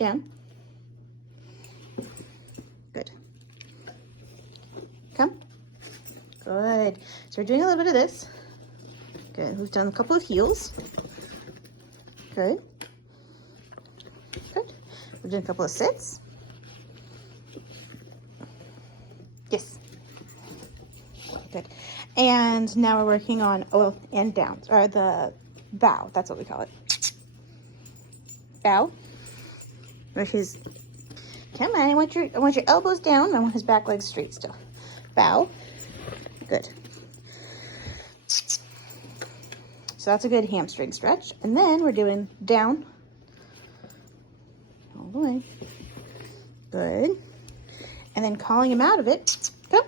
Down. Good. Come. Good. So we're doing a little bit of this. Good. We've done a couple of heels. Good. Good. We're doing a couple of sits. Yes. Good. And now we're working on and downs, or the bow. That's what we call it. Bow. Which is, come on, I want your elbows down. I want his back legs straight still. Bow. Good. So that's a good hamstring stretch. And then we're doing down. All the way. Good. And then calling him out of it. Go.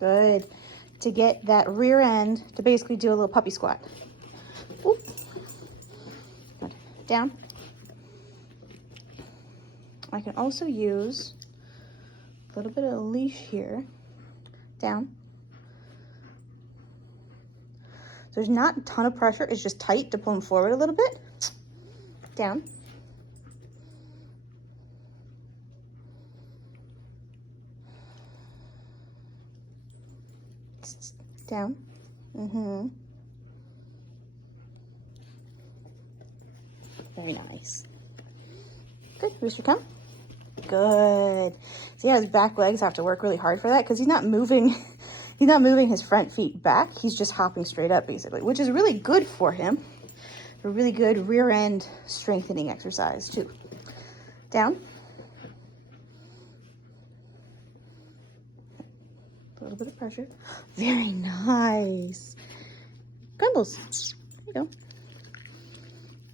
Good. To get that rear end to basically do a little puppy squat. Ooh. Good. Down. I can also use a little bit of a leash here. Down. So there's not a ton of pressure. It's just tight to pull him forward a little bit. Down. Down. Very nice. Good. Rooster, come. Good. So yeah, his back legs have to work really hard for that because he's not moving. He's not moving his front feet back. He's just hopping straight up basically, which is really good for him. A really good rear end strengthening exercise too. Down. A little bit of pressure. Very nice. Crumbles. There you go.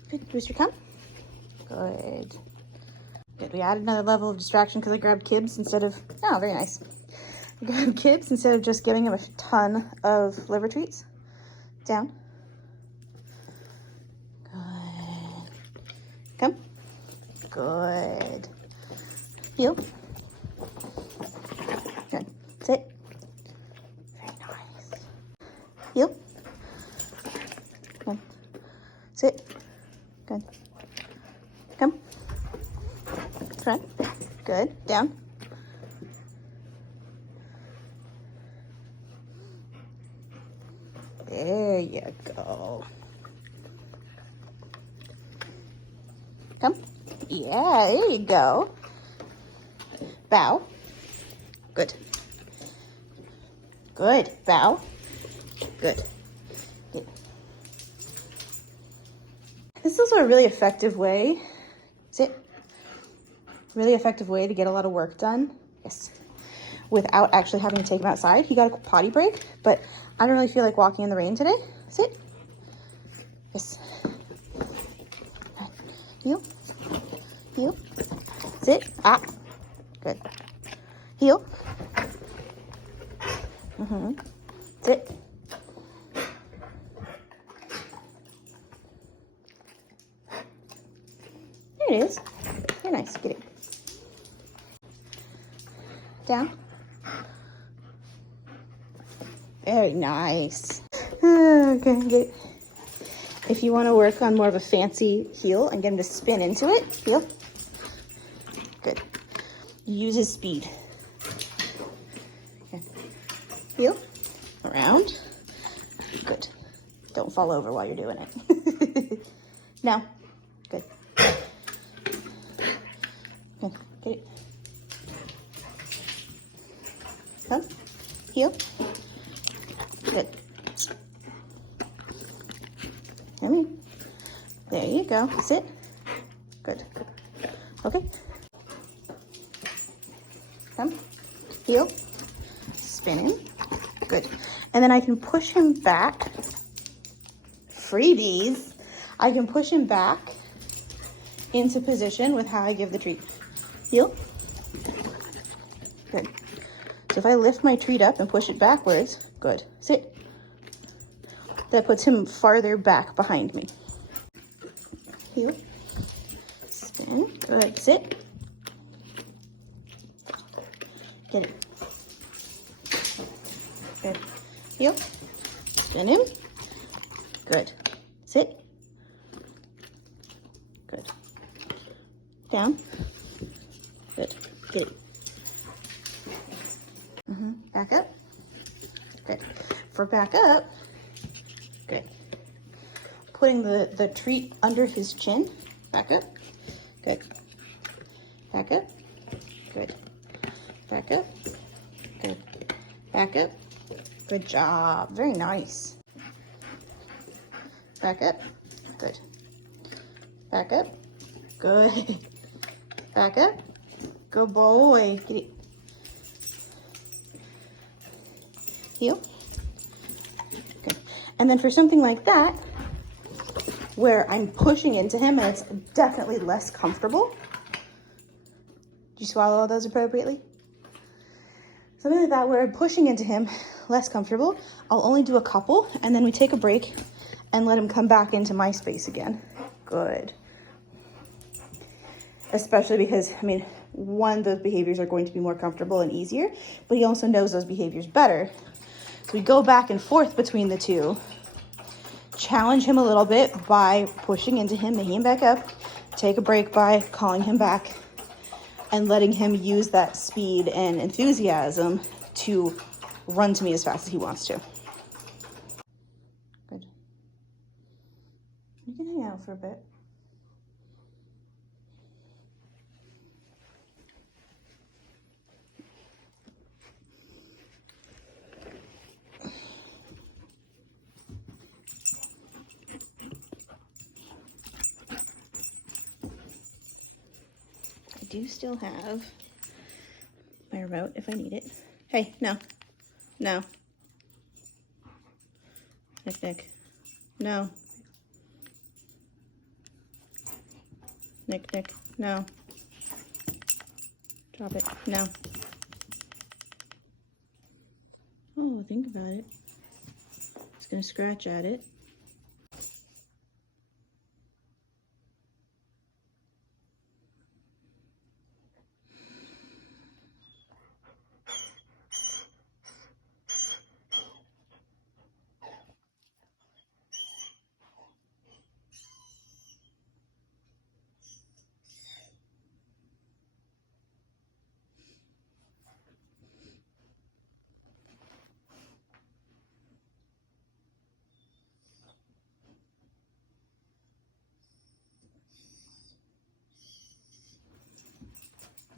Good. Rooster, come. Good. Good. We added another level of distraction because I grabbed Kibbs instead of, oh, very nice. I grabbed Kibbs instead of just giving him a ton of liver treats. Down. Good. Come. Good. Heel. Good. Sit. Very nice. Heel. Good. Sit. Good. Come. Front. Good. Down. There you go. Come. Yeah, there you go. Bow. Good. Good. Bow. Good. Good. This is also a really effective way. Sit. Really effective way to get a lot of work done. Yes. Without actually having to take him outside. He got a potty break, but I don't really feel like walking in the rain today. Sit. Yes. Heel. Heel. Sit. Ah. Good. Heel. Sit. There it is. Very nice. Get it. Down. Very nice. Okay, good. If you want to work on more of a fancy heel and get him to spin into it, heel. Good. Use his speed. Okay. Heel. Around. Good. Don't fall over while you're doing it. Now. Good. Good. Get it. Come. Heel. Good. Come in. There you go. Sit. Good. Okay. Come. Heel. Spin him. Good. And then I can push him back. Freebies. I can push him back into position with how I give the treat. Heel. Good. So if I lift my treat up and push it backwards, good. Sit. That puts him farther back behind me. Heel. Spin. Good. Sit. Get it. Good. Heel. Spin him. Good. Sit. Good. Down. Good. Good. Back up. Good. For back up, good. Putting the treat under his chin. Back up. Good. Back up. Good. Back up. Good. Back up. Good job. Very nice. Back up. Good. Back up. Good. Back up. Good boy. Get it. Heel. Good. And then for something like that, where I'm pushing into him and it's definitely less comfortable. Did you swallow all those appropriately? Something like that where I'm pushing into him, less comfortable. I'll only do a couple and then we take a break and let him come back into my space again. Good. Especially because, I mean, one, those behaviors are going to be more comfortable and easier, but he also knows those behaviors better. So we go back and forth between the two. Challenge him a little bit by pushing into him, making him back up. Take a break by calling him back and letting him use that speed and enthusiasm to run to me as fast as he wants to. Good. You can hang out for a bit. I do still have my remote if I need it. Hey, no. No. Nick, Nick. No. Nick, Nick. No. Drop it. No. Oh, think about it. It's gonna scratch at it.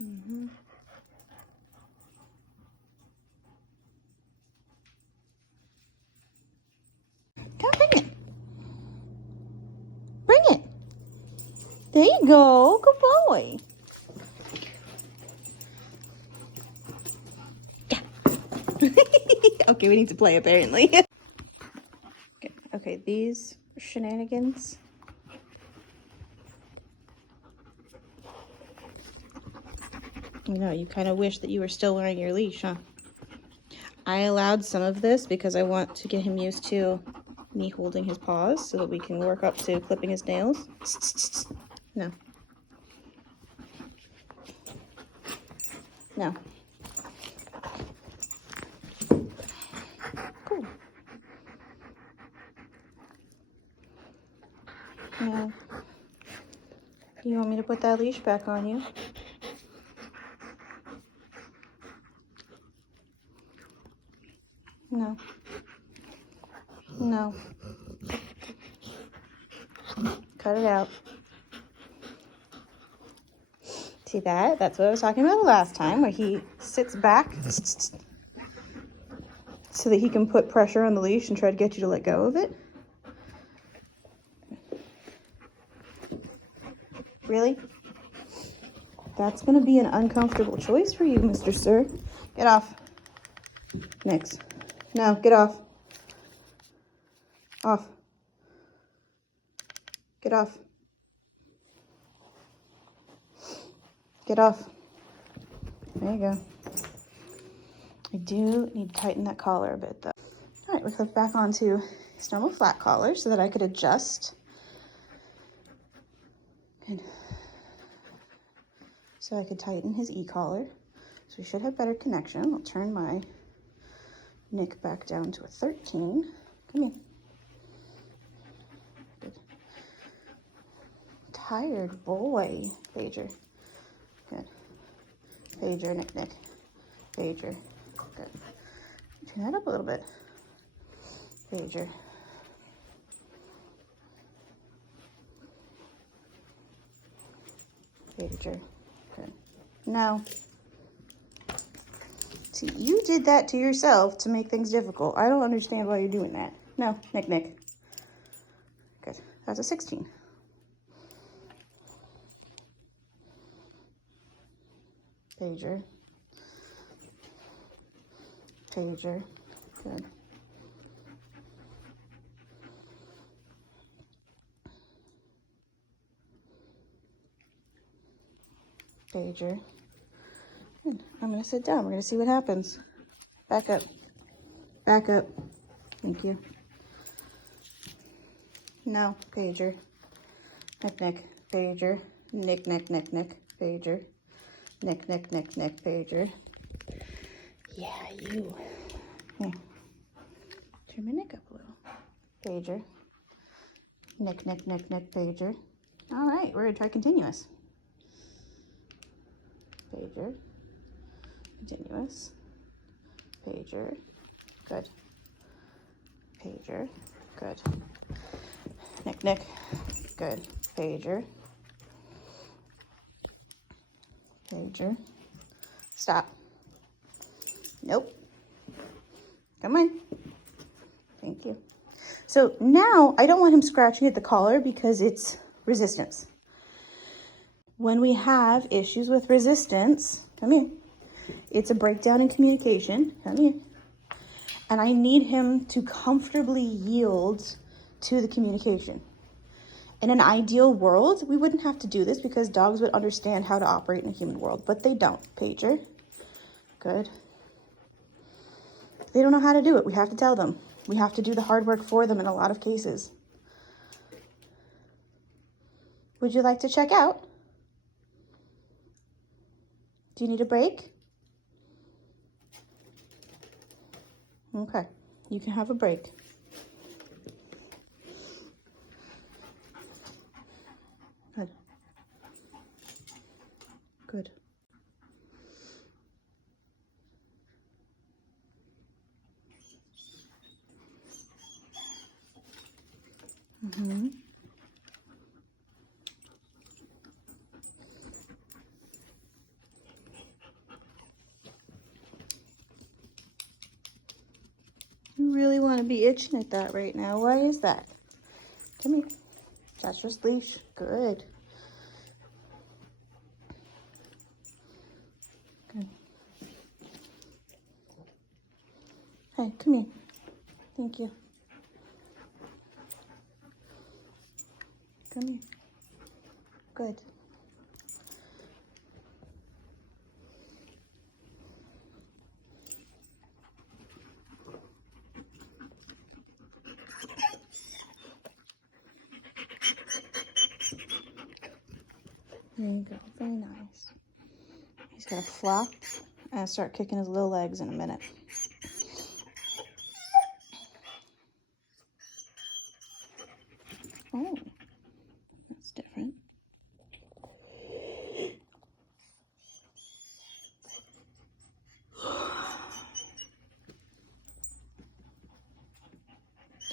Mm-hmm. Come bring it. Bring it. There you go. Good boy. Yeah. Okay, we need to play apparently. Okay, these shenanigans. You know, you kind of wish that you were still wearing your leash, huh? I allowed some of this because I want to get him used to me holding his paws so that we can work up to clipping his nails. No. No. Cool. Yeah. You want me to put that leash back on you? No. No. Cut it out. See that? That's what I was talking about the last time, where he sits back so that he can put pressure on the leash and try to get you to let go of it. Really? That's going to be an uncomfortable choice for you, Mr. Sir. Get off. Next. No, get off. Off. Get off. Get off. There you go. I do need to tighten that collar a bit, though. All right, we clip back onto his normal flat collar so that I could adjust. Good. So I could tighten his e-collar. So we should have better connection. I'll turn my Nick back down to a 13. Come here. Good. Tired boy, Pager. Good. Pager, Nick, Nick. Pager. Good. Turn that up a little bit. Pager. Pager. Good. Now, see, you did that to yourself to make things difficult. I don't understand why you're doing that. No, Nick, Nick. Good. That's a 16. Pager. Pager. Good. Pager. Good. I'm going to sit down. We're going to see what happens. Back up. Back up. Thank you. No. Pager. Nick, Nick. Pager. Nick, Nick, Nick, Nick. Pager. Nick, Nick, Nick, Nick. Pager. Yeah, you. Here. Turn my neck up a little. Pager. Nick, Nick, Nick, Nick. Pager. All right. We're going to try continuous. Pager. Continuous. Pager. Good. Pager. Good. Nick, Nick. Good. Pager. Pager. Stop. Nope. Come on. Thank you. So now I don't want him scratching at the collar because it's resistance. When we have issues with resistance, come here. It's a breakdown in communication. Come here. And I need him to comfortably yield to the communication. In an ideal world, we wouldn't have to do this because dogs would understand how to operate in a human world, but they don't. Pager. Good. They don't know how to do it. We have to tell them. We have to do the hard work for them in a lot of cases. Would you like to check out? Do you need a break? Okay, you can have a break. Good. Good. Mm-hmm. You really want to be itching at that right now. Why is that? Come here. That's just leash. Good. Good. Hey, come here. Thank you. Come here. Good. There you go. Very nice. He's going to flop and start kicking his little legs in a minute. Oh, that's different.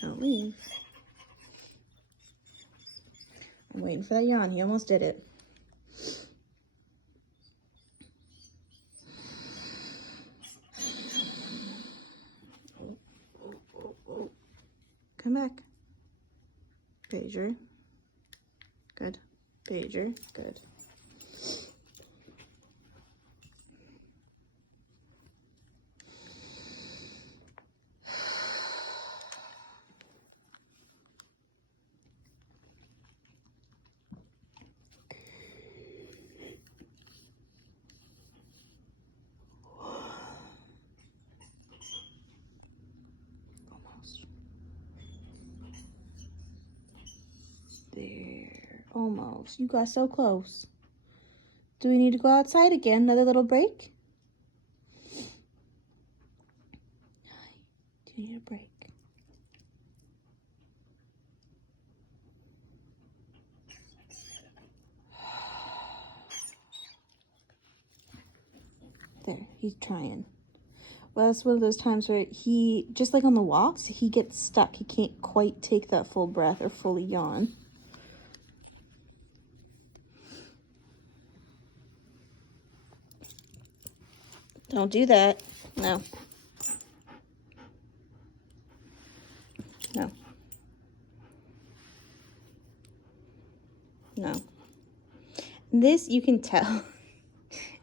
Don't leave. I'm waiting for that yawn. He almost did it. Come back. Pager. Good. Pager. Good. Almost. There. Almost. You got so close. Do we need to go outside again? Another little break? Do you need a break? There, he's trying. Well, that's one of those times where he, just like on the walks, he gets stuck. He can't quite take that full breath or fully yawn. Don't do that. No. No. No. This, you can tell.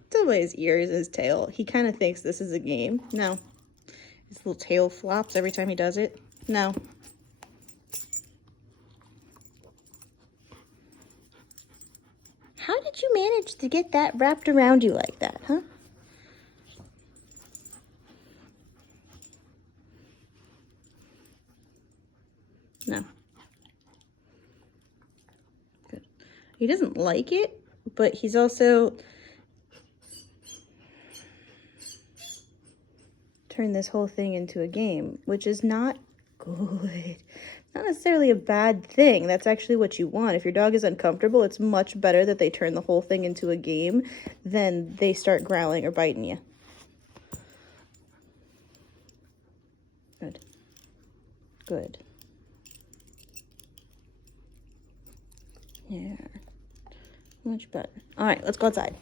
Tell by his ears and his tail. He kind of thinks this is a game. No. His little tail flops every time he does it. No. How did you manage to get that wrapped around you like that, huh? No. Good. He doesn't like it, but he's also turned this whole thing into a game, which is not good. Not necessarily a bad thing. That's actually what you want. If your dog is uncomfortable, it's much better that they turn the whole thing into a game than they start growling or biting you. Good. Good. Yeah. Much better. All right, let's go outside.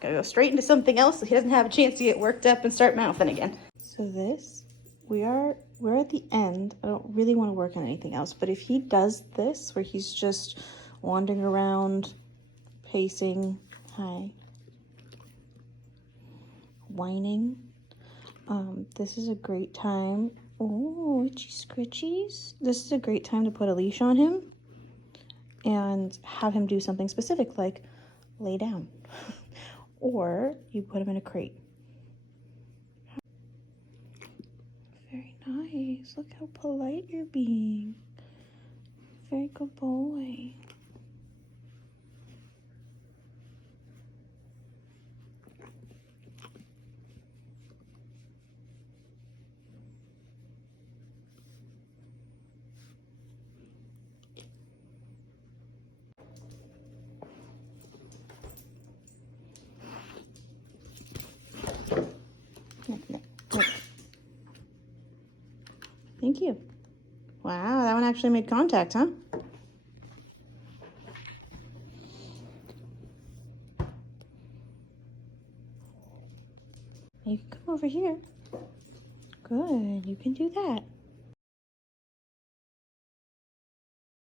Gotta go straight into something else so he doesn't have a chance to get worked up and start mouthing again. So this, we're at the end. I don't really want to work on anything else, but if he does this, where he's just wandering around, pacing, whining, this is a great time. Oh, itchy scritchies. This is a great time to put a leash on him and have him do something specific, like lay down. Or you put him in a crate. Very nice. Look how polite you're being. Very good boy. Look. Thank you. Wow, that one actually made contact, huh? You can come over here. Good, you can do that.